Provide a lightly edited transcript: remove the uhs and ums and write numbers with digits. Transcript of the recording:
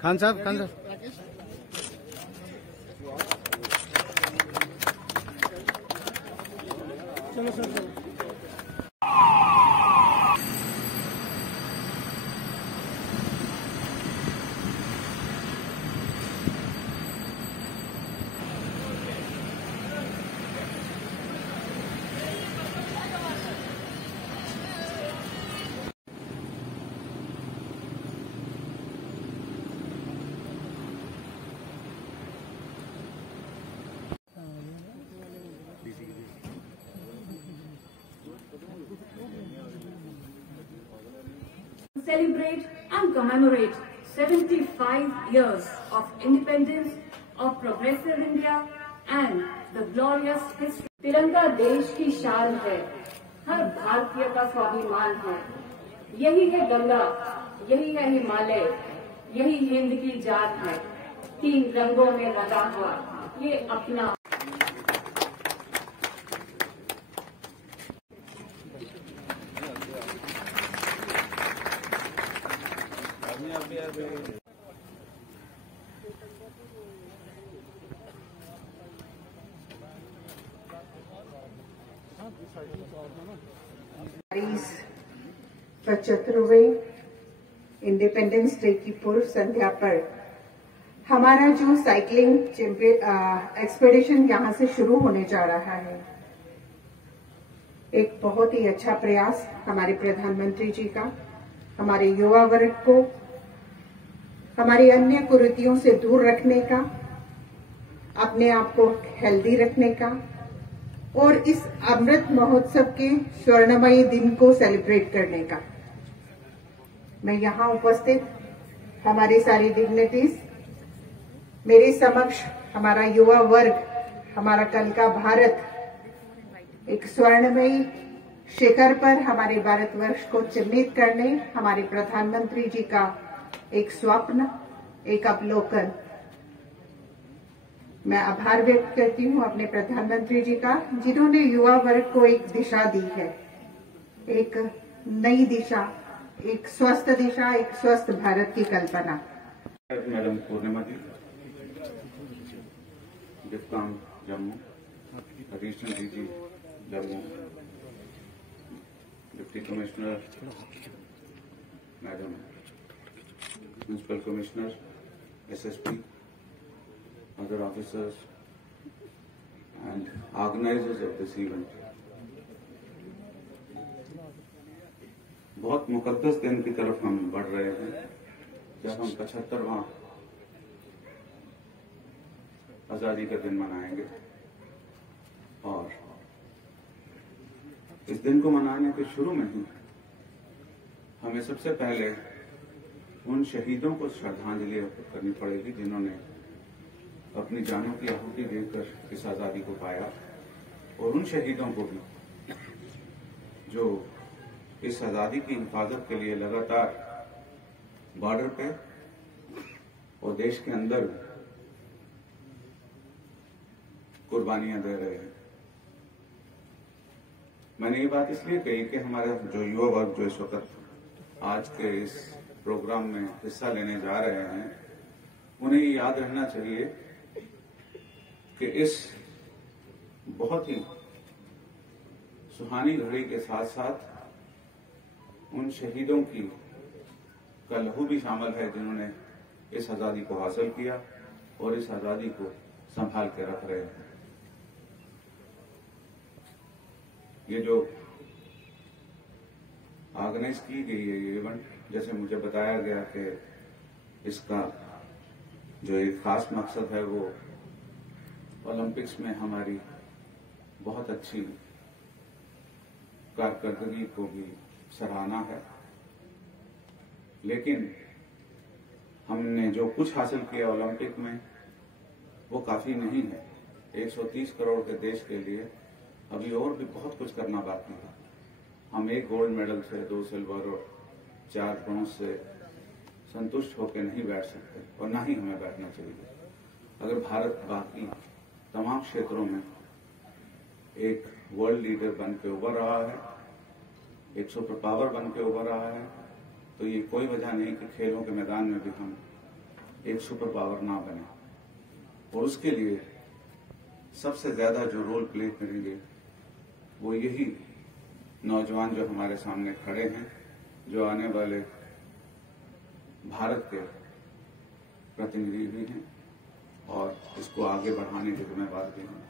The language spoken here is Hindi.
खान साहब चलो sir. Celebrate and commemorate 75 years of independence of progressive India and the glorious history. तिरंगा देश की शान है, हर भारतीय का स्वाभिमान है। यही है गंगा, यही है हिमालय, यही हिंद की जान है। 3 रंगों में रंगा हुआ ये अपना इस 75वें इंडिपेंडेंस डे की पूर्व संध्या पर हमारा जो साइकिलिंग एक्सपेडिशन यहां से शुरू होने जा रहा है, एक बहुत ही अच्छा प्रयास हमारे प्रधानमंत्री जी का, हमारे युवा वर्ग को हमारी अन्य कुरीतियों से दूर रखने का, अपने आप को हेल्दी रखने का और इस अमृत महोत्सव के स्वर्णमयी दिन को सेलिब्रेट करने का। मैं यहाँ उपस्थित हमारे सारी डिग्निटीज, मेरे समक्ष हमारा युवा वर्ग, हमारा कल का भारत एक स्वर्णमयी शिखर पर हमारे भारतवर्ष को चिन्हित करने हमारे प्रधानमंत्री जी का एक स्वप्न, एक अवलोकन। मैं आभार व्यक्त करती हूं अपने प्रधानमंत्री जी का, जिन्होंने युवा वर्ग को एक दिशा दी है, एक नई दिशा, एक स्वस्थ दिशा, एक स्वस्थ भारत की कल्पना। Madam Purnima ji, deputy Jammu, additional DG Jammu, deputy commissioner madam, municipal commissioner, SSP, other officers and organizers of this event. बहुत मुकद्दस दिन की तरफ हम बढ़ रहे हैं, जब हम 75वां आजादी का दिन मनाएंगे। और इस दिन को मनाने के शुरू में ही हमें सबसे पहले उन शहीदों को श्रद्धांजलि अर्पित करनी पड़ेगी, जिन्होंने अपनी जानों की आहुति देकर इस आजादी को पाया, और उन शहीदों को भी जो इस आजादी की हिफाजत के लिए लगातार बॉर्डर पे और देश के अंदर कुर्बानियां दे रहे हैं। मैंने ये बात इसलिए कही कि हमारे जो युवा वर्ग जो इस वक्त आज के इस प्रोग्राम में हिस्सा लेने जा रहे हैं, उन्हें ये याद रहना चाहिए कि इस बहुत ही सुहानी घड़ी के साथ साथ उन शहीदों की का लहू भी शामिल है, जिन्होंने इस आजादी को हासिल किया और इस आजादी को संभाल के रख रहे हैं। ये जो ऑर्गेनाइज की गई है ये इवेंट, जैसे मुझे बताया गया कि इसका जो एक खास मकसद है वो ओलंपिक्स में हमारी बहुत अच्छी कारकर्दगी को भी सराहना है, लेकिन हमने जो कुछ हासिल किया ओलंपिक में वो काफी नहीं है। 130 करोड़ के देश के लिए अभी और भी बहुत कुछ करना बाकी है। हम 1 गोल्ड मेडल से, 2 सिल्वर और 4 ब्रॉन्ज से संतुष्ट होकर नहीं बैठ सकते, और ना ही हमें बैठना चाहिए। अगर भारत बाकी तमाम क्षेत्रों में एक वर्ल्ड लीडर बन के उभर रहा है, एक सुपर पावर बन के उभर रहा है, तो ये कोई वजह नहीं कि खेलों के मैदान में भी हम एक सुपर पावर ना बने। और उसके लिए सबसे ज्यादा जो रोल प्ले करेंगे वो यही नौजवान जो हमारे सामने खड़े हैं, जो आने वाले भारत के प्रतिनिधि भी हैं और इसको आगे बढ़ाने की जिम्मेदारी भी हैं।